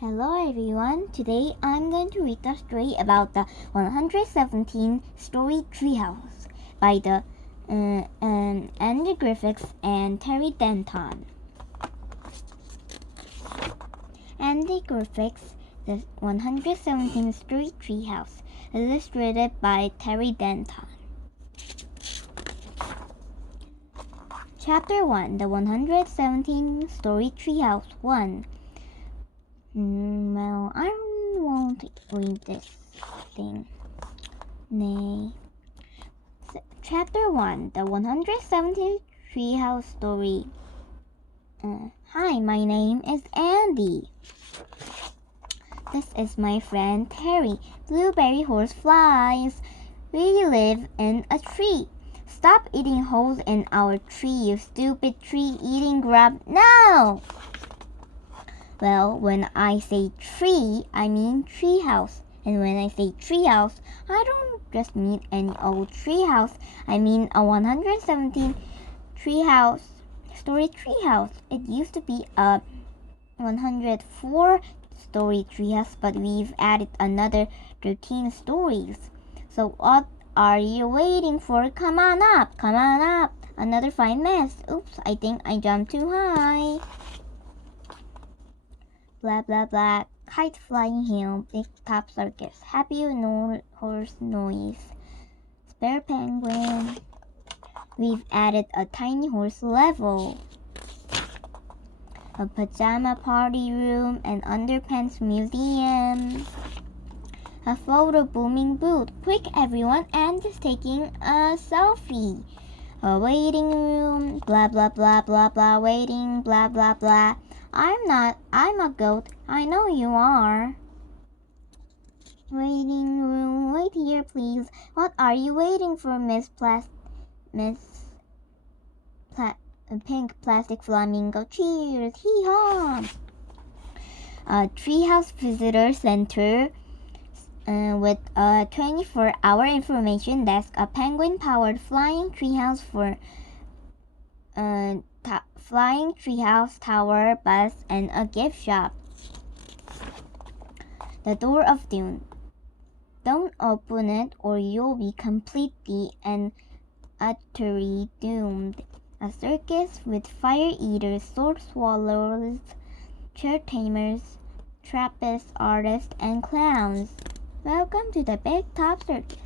Hello everyone, today I'm going to read the story about the 117 Storey Treehouse by the Andy Griffiths and Terry Denton. Andy Griffiths, the 117 Storey Treehouse, illustrated by Terry Denton. Chapter 1, the 117 Storey Treehouse 1. Well, I won't read this thing. Nay. Chapter 1, the 170 Treehouse Story. Hi, my name is Andy. This is my friend Terry. Blueberry horse flies. We live in a tree. Stop eating holes in our tree, you stupid tree-eating grub. No! Well, when I say tree, I mean treehouse. And when I say treehouse, I don't just mean any old treehouse. I mean a 117 treehouse, story treehouse. It used to be a 104 story treehouse, but we've added another 13 stories. So what are you waiting for? Come on up, come on up. Another 5 minutes. Oops, I think I jumped too high. Blah blah blah, kite flying hill, big top circus, happy horse noise, spare penguin. We've added a tiny horse level, a pajama party room, an underpants museum, a photo booming booth. Quick everyone, and is taking a selfie. A waiting room, blah blah blah blah blah, waiting, blah blah blah. I'm a goat. I know you are. Waiting room, wait here please. What are you waiting for, Pink Plastic Flamingo? Cheers, hee-haw. A treehouse visitor center with a 24-hour information desk, a penguin-powered flying treehouse for flying treehouse tower bus, and a gift shop. The door of doom. Don't open it or you'll be completely and utterly doomed. A circus with fire eaters, sword swallowers, chair tamers, trapeze artists, and clowns. Welcome to the Big Top Circus.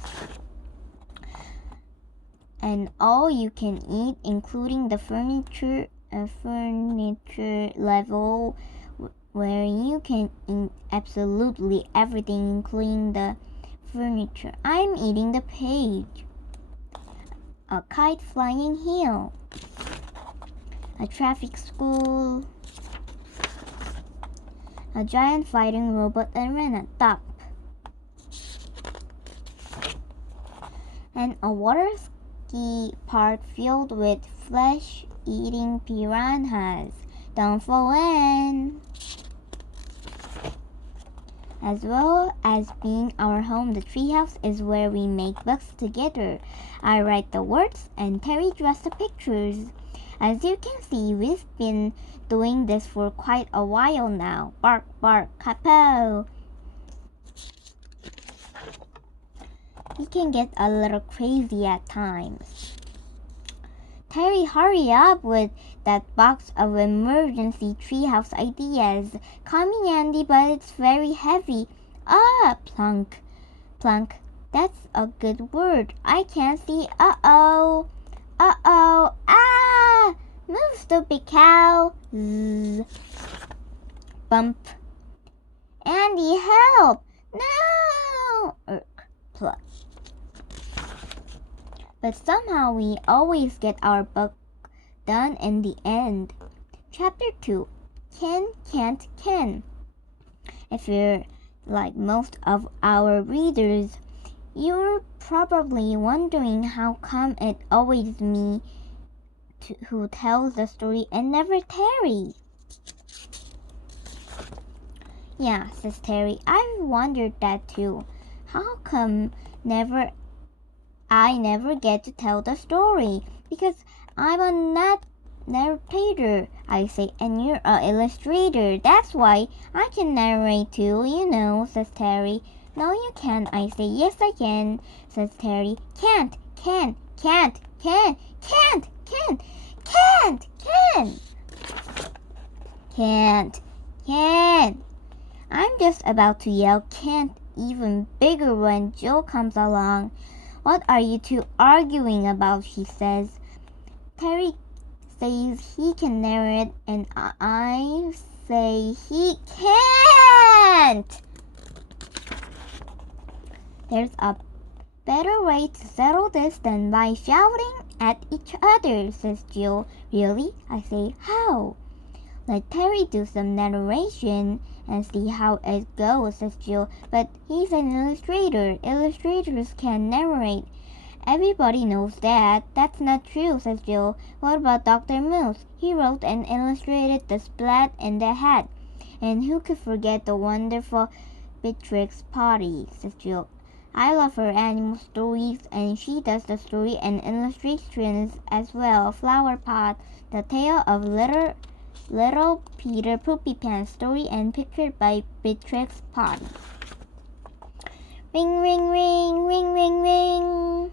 And all you can eat, including the furniture level, where you can eat absolutely everything, including the furniture. I'm eating the page. A kite flying hill, a traffic school, a giant fighting robot arena top, and a water ski park filled with flesh-eating piranhas. Don't fall in. As well as being our home, the treehouse is where we make books together. I write the words and Terry draws the pictures. As you can see, we've been doing this for quite a while now. Bark, bark, capo. We can get a little crazy at times. Terry, hurry up with that box of emergency treehouse ideas. Coming, Andy, but it's very heavy. Ah, plunk, plunk. That's a good word. I can't see. Uh-oh. Uh-oh. Ah! Move, stupid cow. Zzz. Bump. Andy, help! No! Irk, pluck. But somehow we always get our book done in the end. Chapter 2, Can, Can't, Can. If you're like most of our readers, you're probably wondering how come it always me who tells the story and never Terry. Yeah, says Terry, I've wondered that too. How come I never get to tell the story? Because I'm a narrator. I say, and you're an illustrator. That's why I can narrate too, says Terry. No, you can't, I say. Yes, I can, says Terry. Can't. I'm just about to yell can't even bigger when Jill comes along. What are you two arguing about, she says. Terry says he can narrate and I say he can't. There's a better way to settle this than by shouting at each other, says Jill. Really? I say, how? Let Terry do some narration and see how it goes, says Jill. But he's an illustrator. Illustrators can narrate. Everybody knows that. That's not true, says Jill. What about Dr. Moose? He wrote and illustrated the splat in the hat. And who could forget the wonderful Beatrix Potty, says Jill. I love her animal stories, and she does the story and illustrations as well. Flower Pot, The Tale of Little Peter Poopy Pants, story and pictured by Beatrix Potty. Ring, ring, ring, ring, ring, ring.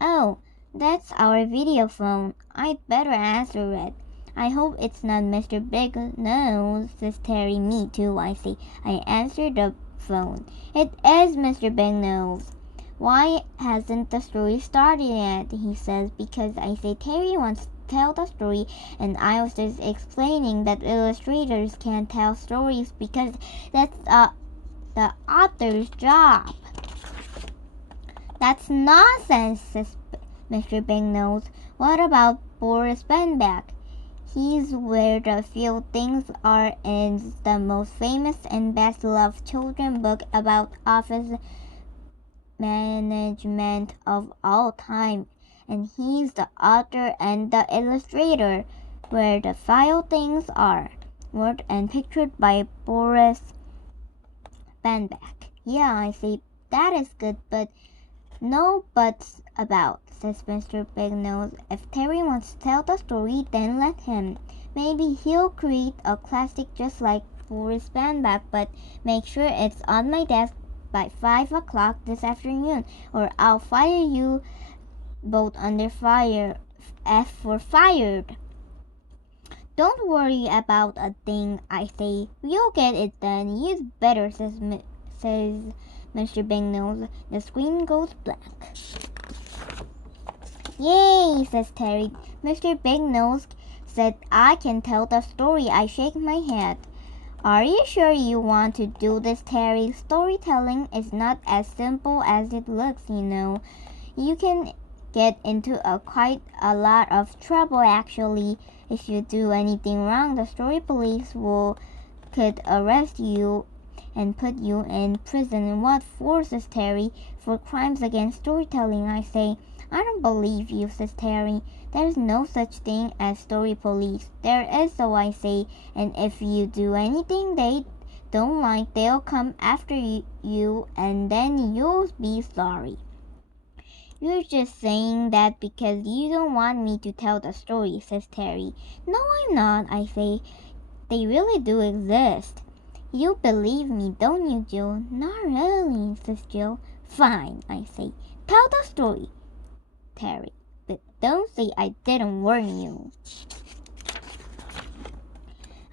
Oh, that's our video phone. I'd better answer it. I hope it's not Mr. Big Nose, says Terry. Me too, I say. I answer the phone. It is Mr. Big Nose. Why hasn't the story started yet? He says. Because I say Terry wants to tell the story, and I was just explaining that illustrators can't tell stories because that's the author's job. That's nonsense, says Mr. Big Nose. What about Boris Benbeck? He's where the few things are in the most famous and best loved children's book about office management of all time. And he's the author and the illustrator, where the file things are. Word and pictured by Boris Benbeck. Yeah, I say, that is good, but no buts about, says Mr. Big Nose. If Terry wants to tell the story, then let him. Maybe he'll create a classic just like Boris Benbeck, but make sure it's on my desk by 5 o'clock this afternoon, or I'll fire you both under fire. F for fired. Don't worry about a thing, I say. We'll get it done. You'd better, says Mr. Big Nose. The screen goes blank. Yay, says Terry. Mr. Big Nose said I can tell the story. I shake my head. Are you sure you want to do this, Terry? Storytelling is not as simple as it looks, You can get into quite a lot of trouble, actually. If you do anything wrong, the story police could arrest you and put you in prison. What for, says Terry? For crimes against storytelling, I say. I don't believe you, says Terry. There's no such thing as story police. There is, so I say, and if you do anything they don't like, they'll come after you and then you'll be sorry. You're just saying that because you don't want me to tell the story, says Terry. No, I'm not, I say. They really do exist. You believe me, don't you, Jill? Not really, says Jill. Fine, I say. Tell the story, Terry. But don't say I didn't warn you.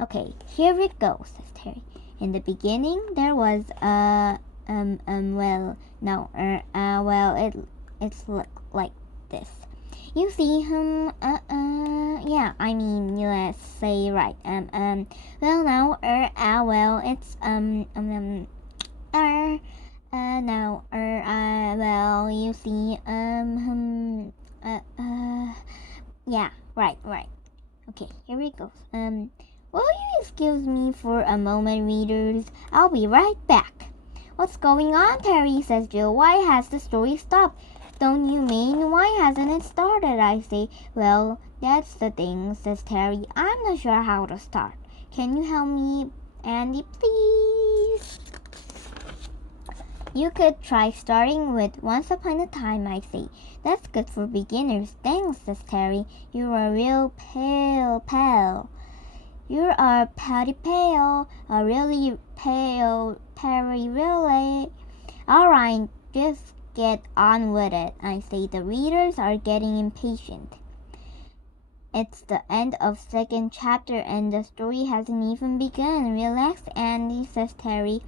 Okay, here it goes, says Terry. In the beginning, there was it's like this. You see, yeah, I mean, let's say right, well, now, it's, well, you see, yeah, right. Okay, here it goes. Will you excuse me for a moment, readers? I'll be right back. What's going on, Terry, says Jill. Why has the story stopped? Don't you mean, why hasn't it started? I say. Well, that's the thing, says Terry. I'm not sure how to start. Can you help me, Andy, please? You could try starting with Once Upon a Time, I say. That's good for beginners. Thanks, says Terry. You're a real pale. You're a patty pale. A really pale Terry, really. Alright, just get on with it, I say. The readers are getting impatient. It's the end of second chapter and the story hasn't even begun. Relax, Andy, says Terry.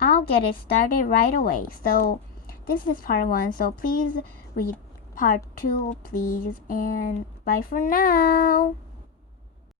I'll get it started right away. So this is part 1. So please read part 2, please. And bye for now.